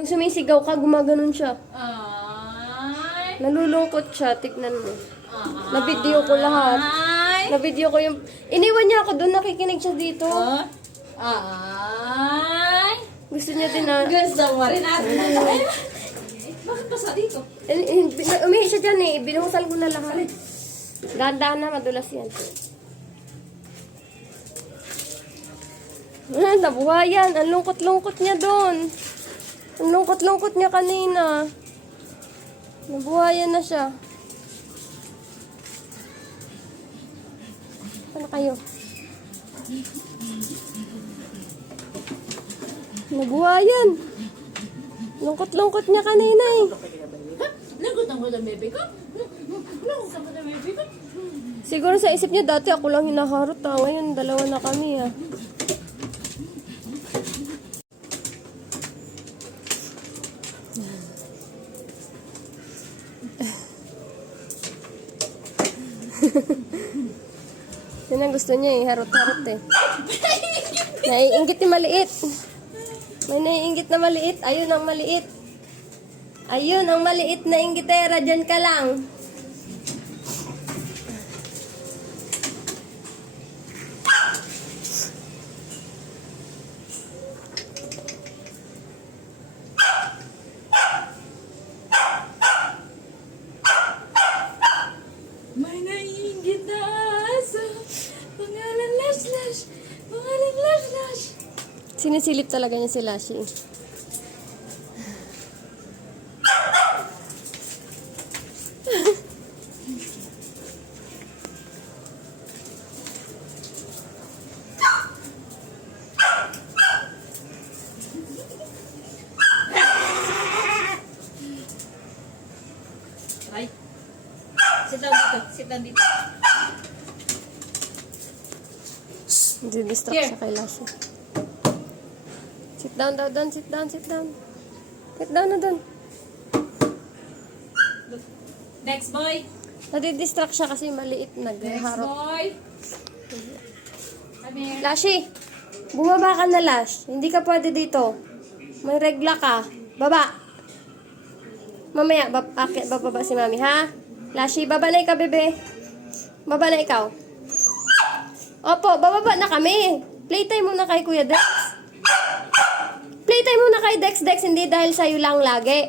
Nung sumisigaw ka, gumaganon siya. Ay. Nalulungkot siya, tignan mo. Ay. Na-video ko lahat. Na-video ko yung... Iniwan niya ako doon, nakikinig siya dito. Ay. Gusto niya din na... Gusto mo rin natin. Bakit basa dito? Umihi siya dyan eh, binuhusan ko na lahat. Dahan-dahan na, madulas yan. Nabuhayan. Ang lungkot-lungkot niya doon. Ang lungkot-lungkot niya kanina. Nabuhayan na siya. Ano kayo? Nabuhayan. Lungkot-lungkot niya kanina eh. Lagutan ko ng bebe ko. Lagutan ko ng bebe ko. Siguro sa isip niya dati ako lang hinaharot ha. Ngayon dalawa na kami ha. Yan ang gusto niya eh, harot-harot eh. Naiinggit yung maliit. May naiinggit na maliit. Ayun ang maliit. Ayun ang maliit na inggitera. Diyan ka lang. May naiingit na aso. Pangalan Lash Lash. Pangalan Lash Lash. Sinisilip talaga niya si Lassie. Ay. Sit down dito. Sit down dito. Didistract Here. siya kay Lassie. Sit down daw doon. Sit down, sit down. Sit down na doon. Next boy. Nadidistract siya kasi maliit Next nagharot. boy. Come here. Lassie, bumaba ka na, Lash. Hindi ka pwede dito. May regla ka. Baba. Mamaya, bababa si Mami, ha? Lassie, baba na ikaw, bebe. Baba na ikaw. Opo, bababa na kami. Playtime muna kay Kuya Dex. Playtime muna kay Dex, Dex. Hindi dahil sa'yo lang lagi.